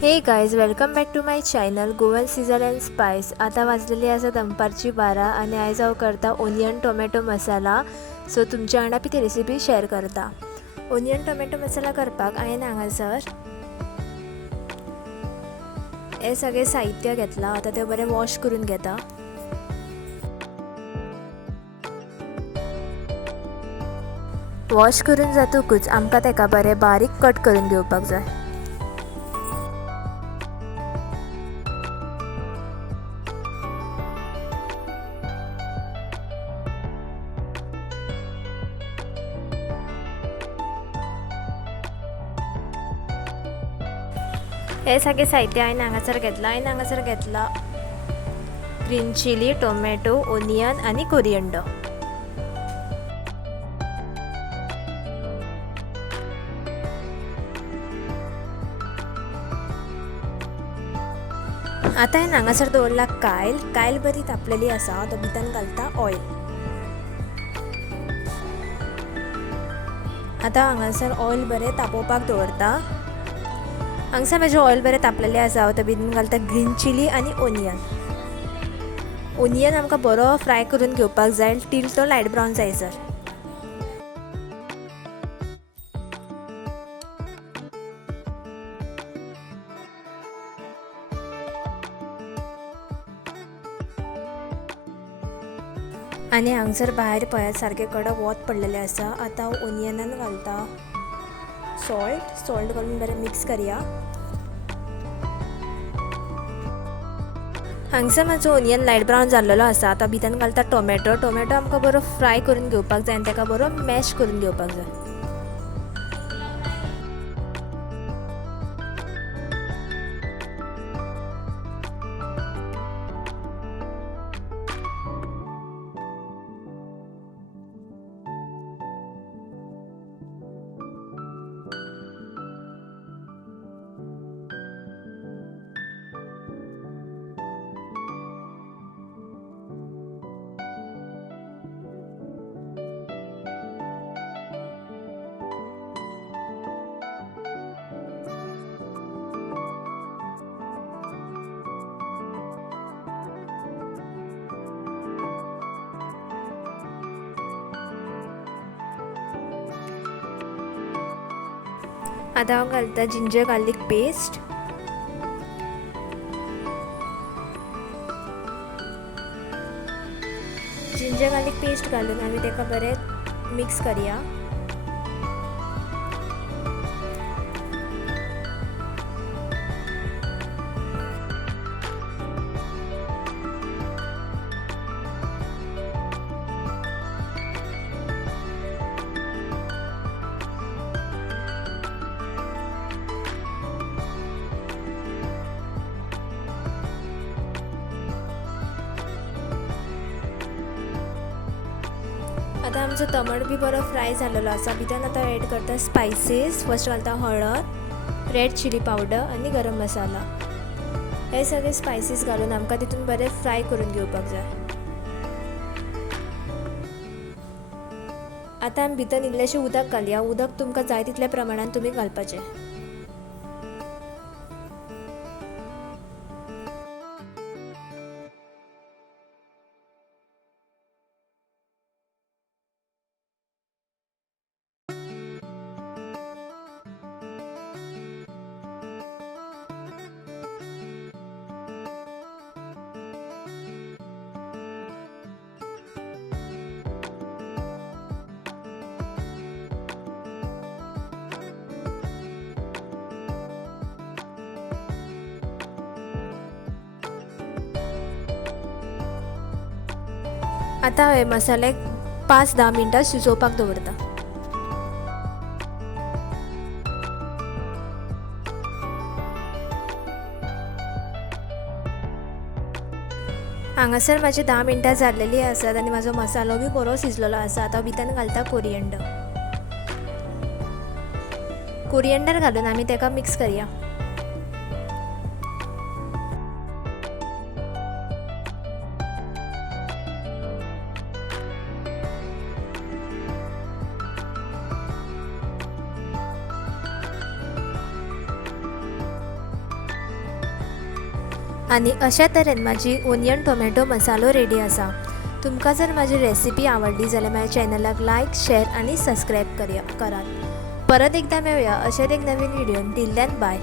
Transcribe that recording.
हे guys, welcome back to my channel Goan sizzle and spice. आता वाजलेली आसा दनपारची 12 आणि आयज हांव करता ओनियन टोमॅटो मसाला. सो तुमच्या वांगडा ती रेसिपी शेअर करता. ओनियन टोमॅटो मसाला करपाक हांवें हांगासर हे सगळे साहित्य घेतला. आता ते बरे वॉश करून घेता. वॉश करून जातकूच आमकां तेका बरे बारीक कट करून घेवपाक जाय. हे सगळे साहित्य हांवें हांगासर घेतला ग्रीन चिली, टोमॅटो, ओनियन आणि कोरिएंडर. आता हांवें हांगासर दवरला कायल बरी तापलेली आसा. तो भितर घालता ऑयल. आता हांगासर ऑयल बरें तापोवपाक दवरता. हांगासर म्हजें ऑयल बरें तापलेलें आसा. हांव भितर घालता ग्रीन चिली आनी ओनियन आमकां बरो फ्राय करून घेवपाक जाय टील तो लायट ब्रावन जायसर. आनी हांगासर भायर पळयात सारकें कडक वत पडलेलें आसा. आतां हांव ओनियनान घालता सॉल्ट घालून बरें मिक्स करया. हांगासर म्हाजो ओनियन लायट ब्रावन जाल्लो आसा. आतां भितर घालता टोमॅटो आमकां बरो फ्राय करून घेवपाक जाय आनी ताका बरो मॅश करून घेवपाक जाय. आतां हांव घालता ginger garlic paste. Ginger garlic paste घालून आमी तेका बरें मिक्स करया. आता आमचो टमाट बी बरो फ्राय जाल्लो आसा. भितर आतां एड करता स्पायसीस. फर्स्ट घालता हळद, रेड चिली पावडर आनी गरम मसाला. हे सगळे स्पायसीस घालून आमकां तितून बरें फ्राय करून घेवपाक जाय. आतां आमी भितर इल्लेशें उदक घालया. उदक तुमकां जाय तितल्या प्रमाणान तुमी घालपाचें. आता हे मसाले 5-10 मिनटां शिजोवपाक दवरता. हांगासर माझे 10 मिनटां जाल्लेली आसात आनी म्हाजो मसालो बी बरो शिजलेलो आसा. आतां भितर घालता कोरिएंडर घालून आमी तेका मिक्स करया. आणि अशा तरेन माझी ओनियन टोमॅटो मसालो रेडी आसा। तुमकां जर माझी रेसिपी आवडली जाल्यार माझ्या चॅनलाक लाईक, शेअर आणि सबस्क्राईब करात। परत एकदा मेळूया अशाच एक नवीन व्हिडिओन। Till then bye.